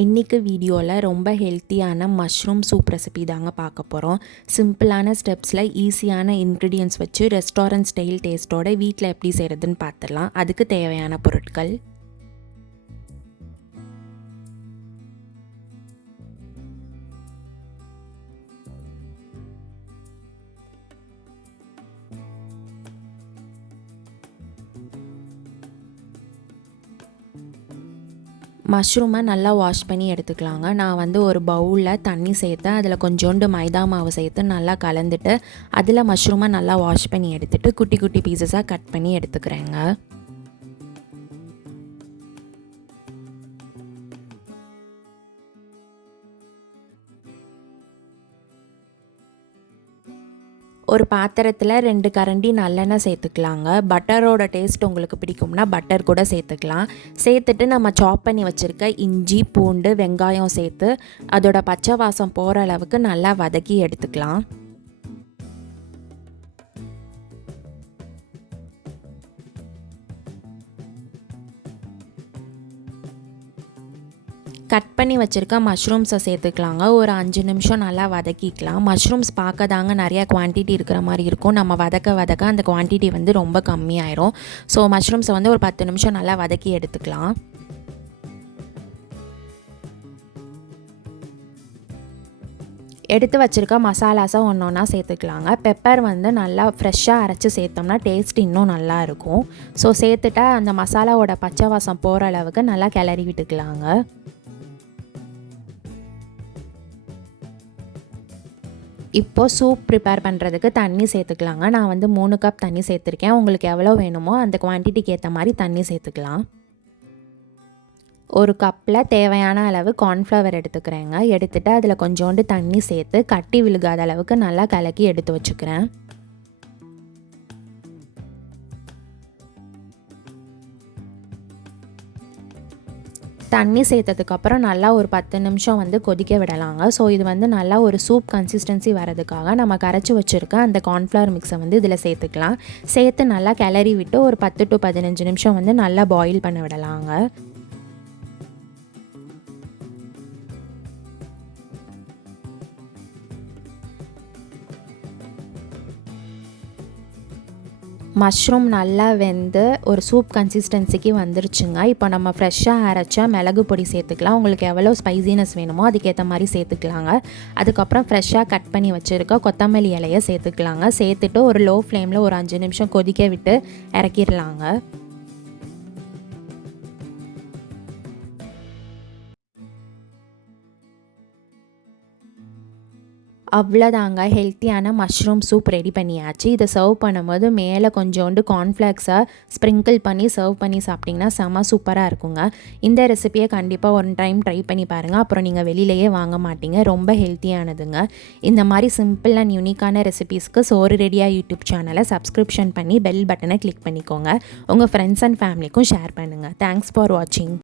இன்னைக்கு வீடியோவில் ரொம்ப ஹெல்த்தியான மஷ்ரூம் சூப் ரெசிபி தாங்க பார்க்க போகிறோம். சிம்பிளான ஸ்டெப்ஸில் ஈஸியான இன்க்ரீடியன்ட்ஸ் வச்சு ரெஸ்டாரண்ட் ஸ்டைல் டேஸ்ட்டோட வீட்டில் எப்படி செய்கிறதுன்னு பார்த்துடலாம். அதுக்கு தேவையான பொருட்கள்: மஷ்ரூமை நல்லா வாஷ் பண்ணி எடுத்துக்கலாங்க. நான் ஒரு பவுலில் தண்ணி சேர்த்து அதில் கொஞ்சோண்டு மைதா மாவு சேர்த்து நல்லா கலந்துட்டு அதில் மஷ்ரூமை நல்லா வாஷ் பண்ணி எடுத்துகிட்டு குட்டி குட்டி பீசஸாக கட் பண்ணி எடுத்துக்கிறேங்க. ஒரு பாத்திரத்தில் 2 கரண்டி நல்லெண்ணெய் சேர்த்துக்கலாங்க. பட்டரோட டேஸ்ட் உங்களுக்கு பிடிக்கும்னா பட்டர் கூட சேர்த்துக்கலாம். சேர்த்துட்டு நம்ம சாப் பண்ணி வச்சுருக்க இஞ்சி, பூண்டு, வெங்காயம் சேர்த்து அதோட பச்சை வாசம் போகிற அளவுக்கு நல்லா வதக்கி எடுத்துக்கலாம். கட் பண்ணி வச்சுருக்க மஷ்ரூம்ஸை சேர்த்துக்கலாங்க. ஒரு 5 நிமிஷம் நல்லா வதக்கிக்கலாம். மஷ்ரூம்ஸ் பார்க்க தாங்க நிறையா குவான்டிட்டி இருக்கிற மாதிரி இருக்கும். நம்ம வதக்க அந்த குவான்டிட்டி ரொம்ப கம்மியாயிரும். ஸோ மஷ்ரூம்ஸை ஒரு 10 நிமிஷம் நல்லா வதக்கி எடுத்துக்கலாம். எடுத்து வச்சுருக்க மசாலாஸை ஒன்றா சேர்த்துக்கலாங்க. பெப்பர் நல்லா ஃப்ரெஷ்ஷாக அரைச்சி சேர்த்தோம்னா டேஸ்ட் இன்னும் நல்லா இருக்கும். ஸோ சேர்த்துட்டா அந்த மசாலாவோட பச்சை வாசம் போகிற அளவுக்கு நல்லா கிளறி விட்டுக்கலாங்க. இப்போது சூப் ப்ரிப்பேர் பண்ணுறதுக்கு தண்ணி சேர்த்துக்கலாங்க. நான் 3 கப் தண்ணி சேர்த்துருக்கேன். உங்களுக்கு எவ்வளோ வேணுமோ அந்த குவான்டிட்டிக்கு ஏற்ற மாதிரி தண்ணி சேர்த்துக்கலாம். ஒரு கப்பில் தேவையான அளவு கார்ன்ஃப்ளவர் எடுத்துக்கிறேங்க. எடுத்துகிட்டு அதில் கொஞ்சோண்டு தண்ணி சேர்த்து கட்டி விழுகாத அளவுக்கு நல்லா கலக்கி எடுத்து வச்சுக்கிறேன். தண்ணி சேர்த்ததுக்கப்புறம் நல்லா ஒரு 10 நிமிஷம் கொதிக்க விடலாங்க. ஸோ இது நல்லா ஒரு சூப் கன்சிஸ்டன்சி வரதுக்காக நம்ம கரைச்சி வச்சுருக்க அந்த கார்ன்ஃப்ளவர் மிக்ஸை இதில் சேர்த்துக்கலாம். சேர்த்து நல்லா கிளறி விட்டு ஒரு 10 to 15 நிமிஷம் நல்லா பாயில் பண்ண விடலாங்க. மஷ்ரூம் நல்லா வெந்து ஒரு சூப் கன்சிஸ்டன்சிக்கு வந்துருச்சுங்க. இப்போ நம்ம ஃப்ரெஷ்ஷாக அரைச்சா மிளகு பொடி சேர்த்துக்கலாம். உங்களுக்கு எவ்வளோ ஸ்பைசினஸ் வேணுமோ அதுக்கேற்ற மாதிரி சேர்த்துக்கலாங்க. அதுக்கப்புறம் ஃப்ரெஷ்ஷாக கட் பண்ணி வச்சுருக்க கொத்தமல்லி இலையை சேர்த்துக்கலாங்க. சேர்த்துட்டு ஒரு லோ ஃப்ளேமில் ஒரு 5 நிமிஷம் கொதிக்க விட்டு இறக்கிடலாங்க. அவ்வளோதாங்க, ஹெல்த்தியான மஷ்ரூம் சூப் ரெடி பண்ணியாச்சு. இதை சர்வ் பண்ணும்போது மேலே கொஞ்சோண்டு கார்ன்ஃப்ளேக்ஸை ஸ்ப்ரிங்கிள் பண்ணி சர்வ் பண்ணி சாப்பிட்டிங்கன்னா செம சூப்பராக இருக்குங்க. இந்த ரெசிபியை கண்டிப்பாக ஒரு டைம் ட்ரை பண்ணி பாருங்கள். அப்புறம் நீங்கள் வெளியிலேயே வாங்க மாட்டீங்க. ரொம்ப ஹெல்த்தியானதுங்க. இந்த மாதிரி சிம்பிள் அண்ட் யூனிக்கான ரெசிபீஸ்க்கு சோறு ரெடியா யூடியூப் சேனலை சப்ஸ்கிரிப்ஷன் பண்ணி பெல் பட்டனை கிளிக் பண்ணிக்கோங்க. உங்கள் ஃப்ரெண்ட்ஸ் அண்ட் ஃபேமிலிக்கும் ஷேர் பண்ணுங்கள். தேங்க்ஸ் ஃபார் வாட்சிங்.